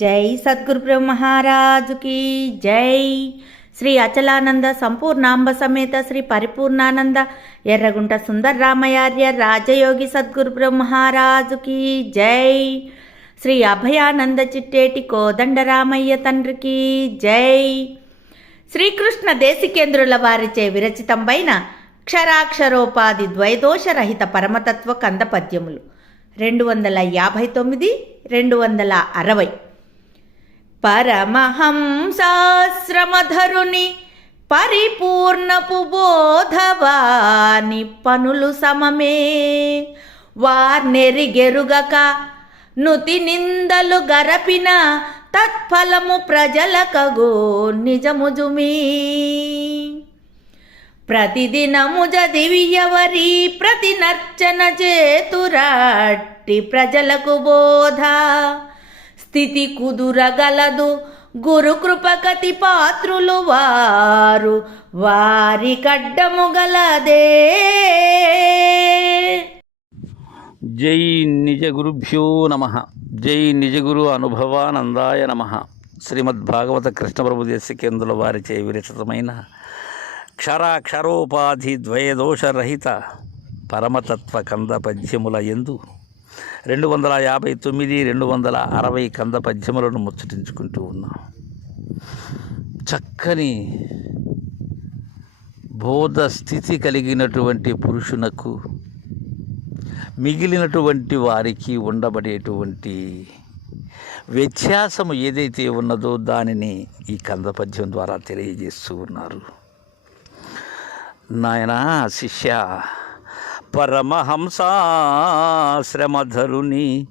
జై సద్గురు బ్రహ్మహారాజుకి జై. శ్రీ అచలానంద సంపూర్ణాంబ సమేత శ్రీ పరిపూర్ణానంద ఎర్రగుంట సుందర రామయార్య రాజయోగి సద్గురు బ్రహ్మహారాజుకి జై. శ్రీ అభయానంద చిట్టేటి కోదండరామయ్య తండ్రికి జై. శ్రీకృష్ణ దేశికేంద్రుల వారిచే విరచితంపైన క్షరాక్షరోపాధి ద్వైదోషరహిత పరమతత్వ కంద పద్యములు రెండు వందల యాభై తొమ్మిది రెండు వందల అరవై. పరమహంసాశ్రమధరుని పరిపూర్ణపు బోధవాని పనులు సమమే. వార్నెరిగెరుగక నుతి నిందలు గరపిన తత్ఫలము ప్రజలకగో నిజముజుమీ. ప్రతిదినము జదివియవరి ప్రతి నర్చన చేతురాట్టి ప్రజలకు బోధ. స్థితి కుదురగలదు. గురు కృపకతి పాత్రులు వారు వారి కడ్డము గలదే. జై నిజ గురుభ్యో నమ. జై నిజ గురు అనుభవానందాయ నమ. శ్రీమద్భాగవత కృష్ణప్రభు దేశికేంద్రుల వారిచే విరచితమైన క్షరాక్షరోపాధి ద్వయదోషరహిత పరమతత్వ కంద పద్యముల ఎందు రెండు వందల యాభై తొమ్మిది రెండు వందల అరవై కంద పద్యములను ముచ్చటించుకుంటూ ఉన్నాం. చక్కని బోధ స్థితి కలిగినటువంటి పురుషునకు మిగిలినటువంటి వారికి ఉండబడేటువంటి వ్యత్యాసము ఏదైతే ఉన్నదో దానిని ఈ కందపద్యం ద్వారా తెలియజేస్తూ ఉన్నారు. నాయనా శిష్య పరమహంసాశ్రమధరుని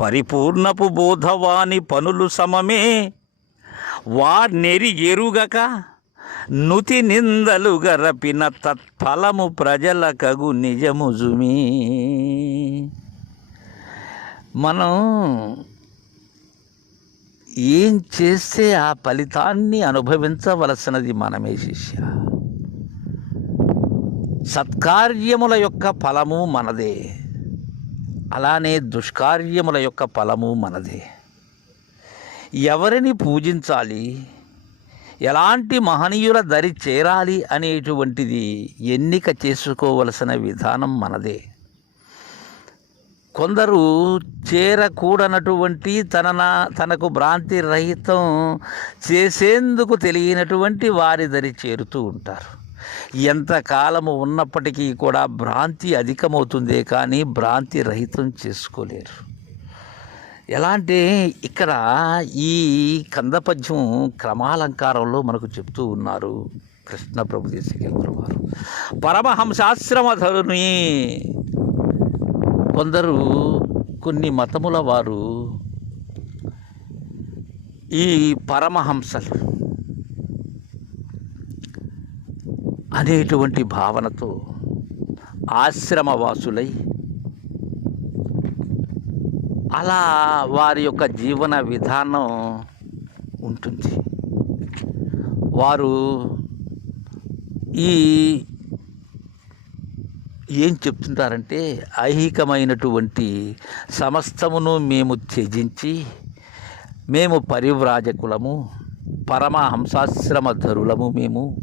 పరిపూర్ణపు బోధవాని పనులు సమమే. వార్నెరి ఎరుగక నుతి నిందలు గరపిన తత్ఫలము ప్రజల కగు నిజముజుమి మనం ఏం చేస్తే ఆ ఫలితాన్ని అనుభవించవలసినది మనమే శిష్య సత్కార్యముల యొక్క ఫలము మనదే. అలానే దుష్కార్యముల యొక్క ఫలము మనదే. ఎవరిని పూజించాలి? ఎలాంటి మహనీయుల దరి చేరాలి అనేటువంటిది ఎన్నిక చేసుకోవలసిన విధానం మనదే. కొందరు చేరకూడనటువంటి తన తనకు భ్రాంతి రహితం చేసేందుకు తెలియనటువంటి వారి దరి చేరుతూ ఉంటారు. ఎంతకాలము ఉన్నప్పటికీ కూడా భ్రాంతి అధికమవుతుందే కానీ భ్రాంతి రహితం చేసుకోలేరు. ఎలా అంటే ఇక్కడ ఈ కందపద్యం క్రమాలంకారంలో మనకు చెప్తూ ఉన్నారు కృష్ణ ప్రభు దేశకేంద్ర వారు పరమహంసాశ్రమధరుని కొందరు కొన్ని మతముల వారు ఈ పరమహంసలు అనేటువంటి భావనతో ఆశ్రమవాసులై అలా వారి యొక్క జీవన విధానం ఉంటుంది. వారు ఈ ఏం చెప్తుంటారంటే ఐహికమైనటువంటి సమస్తమును మేము త్యజించి మేము పరివ్రాజకులము పరమహంసాశ్రమ ధరులము మేము.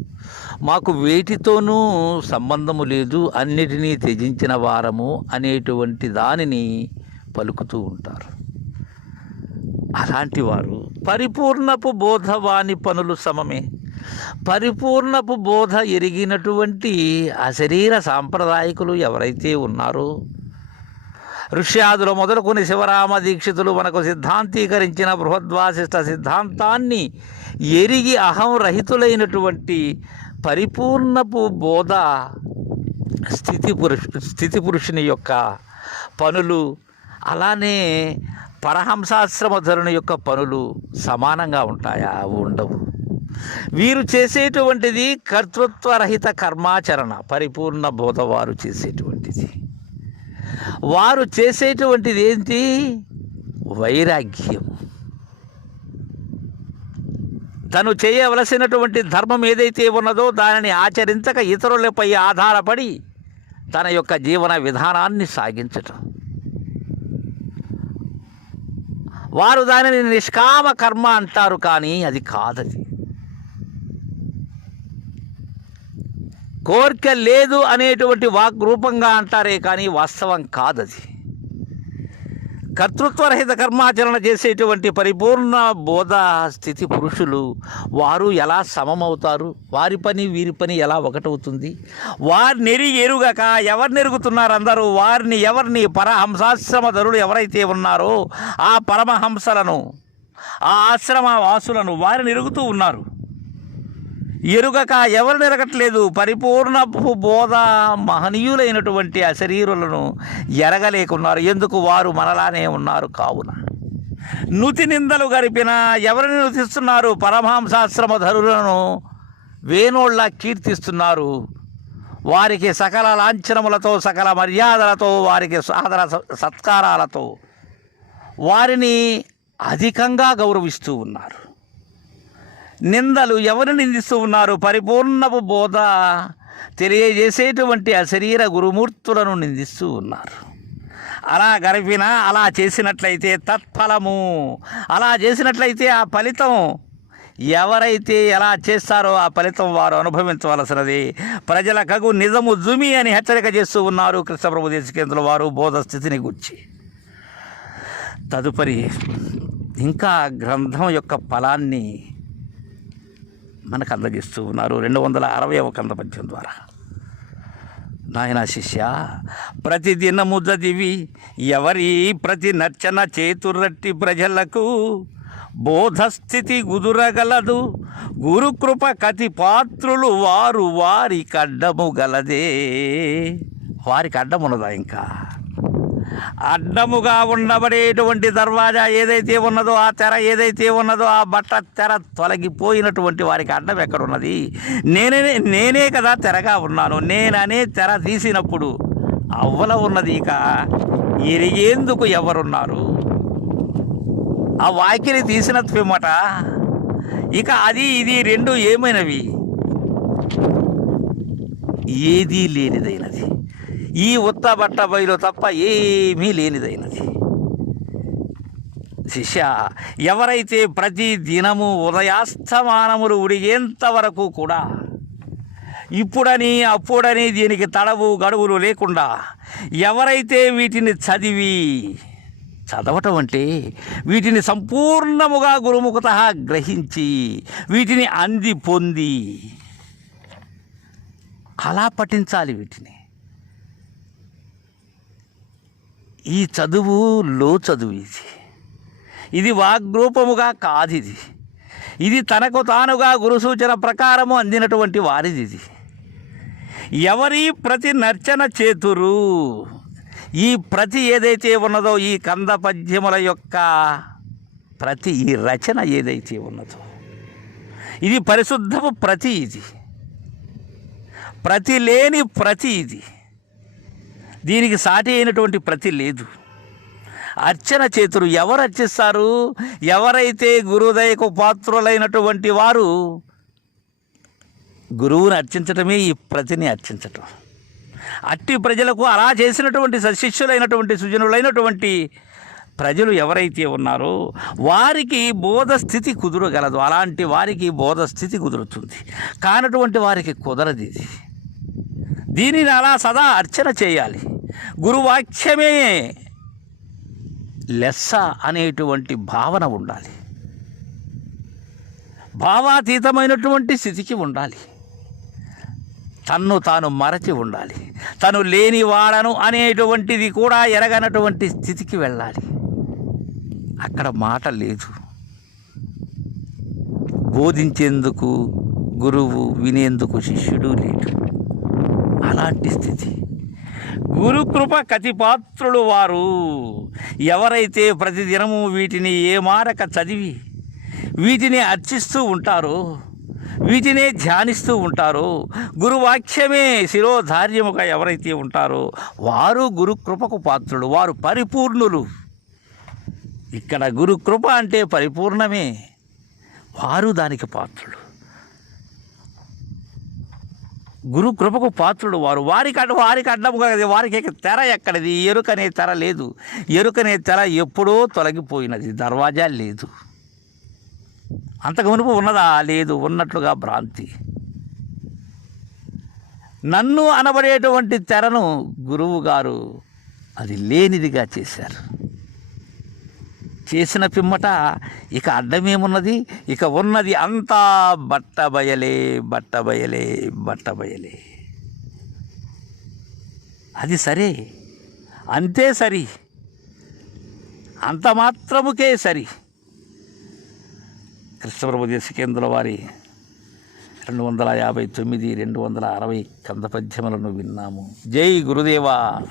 మాకు వేటితోనూ సంబంధము లేదు అన్నిటినీ త్యజించిన వారము అనేటువంటి దానిని పలుకుతూ ఉంటారు. అలాంటి వారు పరిపూర్ణపు బోధవాని పనులు సమమే. పరిపూర్ణపు బోధ ఎరిగినటువంటి అశరీర సాంప్రదాయకులు ఎవరైతే ఉన్నారో ఋష్యాదులు మొదలుకొని శివరామ దీక్షితులు మనకు సిద్ధాంతీకరించిన బృహద్వాసిష్ట సిద్ధాంతాన్ని ఎరిగి అహం రహితులైనటువంటి పరిపూర్ణపు బోధ స్థితి పురుషు స్థితి పురుషుని యొక్క పనులు అలానే పరహంసాశ్రమధరుని యొక్క పనులు సమానంగా ఉంటాయా? ఉండవు. వీరు చేసేటువంటిది కర్తృత్వరహిత కర్మాచరణ పరిపూర్ణ బోధ వారు చేసేటువంటిది. వారు చేసేటువంటిది ఏంటి? వైరాగ్యం. తను చేయవలసినటువంటి ధర్మం ఏదైతే ఉన్నదో దానిని ఆచరించక ఇతరులపై ఆధారపడి తన యొక్క జీవన విధానాన్ని సాగించటం. వారు దానిని నిష్కామ కర్మ అంటారు కానీ అది కాదది. కోరిక లేదు అనేటువంటి వాగ్రూపంగా అంటారే కానీ వాస్తవం కాదది. కర్తృత్వరహిత కర్మాచరణ చేసేటువంటి పరిపూర్ణ బోధ స్థితి పురుషులు వారు ఎలా సమమవుతారు? వారి పని వీరి పని ఎలా ఒకటవుతుంది? వారిని ఎరిగి ఎరుగక ఎవరిని ఎరుగుతున్నారు అందరూ? వారిని ఎవరిని పరహంసాశ్రమధరులు ఎవరైతే ఉన్నారో ఆ పరమహంసలను ఆ ఆశ్రమ వాసులను వారిని ఎరుగుతూ ఉన్నారు. ఎరుగక ఎవరు ఎరగట్లేదు పరిపూర్ణ బోధ మహనీయులైనటువంటి ఆ శరీరులను ఎరగలేకున్నారు. ఎందుకు? వారు మనలానే ఉన్నారు కావున. నుతి నిందలు గడిపిన ఎవరిని నుతిస్తున్నారు? పరమహంసాశ్రమధరులను వేణోళ్ళ కీర్తిస్తున్నారు. వారికి సకల లాంఛనములతో సకల మర్యాదలతో వారికి సాదర సత్కారాలతో వారిని అధికంగా గౌరవిస్తూ ఉన్నారు. నిందలు ఎవరు నిందిస్తూ ఉన్నారు? పరిపూర్ణపు బోధ తెలియజేసేటువంటి ఆ శరీర గురుమూర్తులను నిందిస్తూ ఉన్నారు. అలా గరిపినా అలా చేసినట్లయితే తత్ఫలము. అలా చేసినట్లయితే ఆ ఫలితం. ఎవరైతే ఎలా చేస్తారో ఆ ఫలితం వారు అనుభవించవలసినది. ప్రజల కగు నిజము జుమి అని హెచ్చరిక చేస్తూ ఉన్నారు కృష్ణప్రభు దేశకేంద్రుల వారు బోధ స్థితిని గుర్చి. తదుపరి ఇంకా గ్రంథం యొక్క ఫలాన్ని మనకు అందజేస్తూ ఉన్నారు. రెండు వందల అరవై కంద పద్యం ద్వారా. నాయన శిష్య ప్రతిదినము చదివి ఎవరి ప్రతి నర్చన చేతురట్టి ప్రజలకు బోధస్థితి గుదురగలదు. గురుకృప కతి పాత్రులు వారు వారి కడ్డము గలదే. వారికి అడ్డమున్నదా ఇంకా? అడ్డముగా ఉండబడేటువంటి దర్వాజా ఏదైతే ఉన్నదో ఆ తెర ఏదైతే ఉన్నదో ఆ బట్ట తెర తొలగిపోయినటువంటి వారికి అడ్డం ఎక్కడున్నది? నేనే నేనే కదా తెరగా ఉన్నాను. నేననే తెర తీసినప్పుడు అవ్వల ఉన్నది ఇక. ఎరిగేందుకు ఎవరున్నారు? ఆ వాకిలి తీసిన పిమ్మట ఇక అది ఇది రెండు ఏమైనవి? ఏదీ లేనిదైనది. ఈ ఉత్త బట్ట బయలు తప్ప ఏమీ లేనిదైనది. శిష్య ఎవరైతే ప్రతి దినము ఉదయాస్తమానములు ఉడిగేంత వరకు కూడా ఇప్పుడని అప్పుడని దీనికి తడవు గడువులు లేకుండా ఎవరైతే వీటిని చదివి చదవటం అంటే వీటిని సంపూర్ణముగా గురుముఖత గ్రహించి వీటిని అంది పొంది అలా పఠించాలి వీటిని. ఈ చదువు లో చదువు ఇది. ఇది వాగ్రూపముగా కాదు ఇది. ఇది తనకు తానుగా గురు సూచన ప్రకారము అందినటువంటి వారిది ఇది. ఎవరి ప్రతి నర్చన చేతురు ఈ ప్రతి ఏదైతే ఉన్నదో ఈ కంద పద్యముల యొక్క ప్రతి ఈ రచన ఏదైతే ఉన్నదో ఇది పరిశుద్ధము ప్రతి ఇది. ప్రతి లేని ప్రతి ఇది. దీనికి సాటి అయినటువంటి ప్రతి లేదు. అర్చన చేతులు ఎవరు అర్చిస్తారు? ఎవరైతే గురుదయకు పాత్రులైనటువంటి వారు గురువుని అర్చించటమే ఈ ప్రతిని అర్చించటం. అట్టి ప్రజలకు అలా చేసినటువంటి సశిష్యులైనటువంటి సుజనులైనటువంటి ప్రజలు ఎవరైతే ఉన్నారో వారికి బోధస్థితి కుదురగలదు. అలాంటి వారికి బోధస్థితి కుదురుతుంది. కానటువంటి వారికి కుదరదు ఇది. దీనిని అలా సదా అర్చన చేయాలి. గురువాక్యమే. లెస్స అనేటువంటి భావన ఉండాలి. భావాతీతమైనటువంటి స్థితికి ఉండాలి. తన్ను తాను మరచి ఉండాలి. తను లేనివాడను అనేటువంటిది కూడా ఎరగనటువంటి స్థితికి వెళ్ళాలి. అక్కడ మాట లేదు. బోధించేందుకు గురువు వినేందుకు శిష్యుడు లేడు. అలాంటి స్థితి. గురుకృప కతిపాత్రులు వారు. ఎవరైతే ప్రతిదినము వీటిని ఏ మారక చదివి వీటిని అర్చిస్తూ ఉంటారో వీటినే ధ్యానిస్తూ ఉంటారో గురువాక్యమే శిరోధార్యముగా ఎవరైతే ఉంటారో వారు గురుకృపకు పాత్రులు వారు పరిపూర్ణులు. ఇక్కడ గురుకృప అంటే పరిపూర్ణమే వారు దానికి పాత్రులు. గురు కృపకు పాత్రుడు వారు. వారికి అడ్డ వారికి అడ్డముగా వారికి తెర ఎక్కడది? ఎరుకనే తెర లేదు. ఎరుకనే తెర ఎప్పుడో తొలగిపోయినది. దర్వాజా లేదు. అంతకు మునుపు ఉన్నదా? లేదు. ఉన్నట్లుగా భ్రాంతి. నన్ను అనబడేటువంటి తెరను గురువు గారు అది లేనిదిగా చేశారు. చేసిన పిమ్మట ఇక అడ్డమేమున్నది ఇక ఉన్నది అంతా బట్టబయలే బట్టబయలే బట్టబయలే అది సరే. అంతే సరి. అంత మాత్రముకే సరి. కృష్ణప్రభు దేశికేంద్రుల వారి రెండు వందల యాభై తొమ్మిది రెండు వందల అరవై కంద పద్యములను విన్నాము. జై గురుదేవా.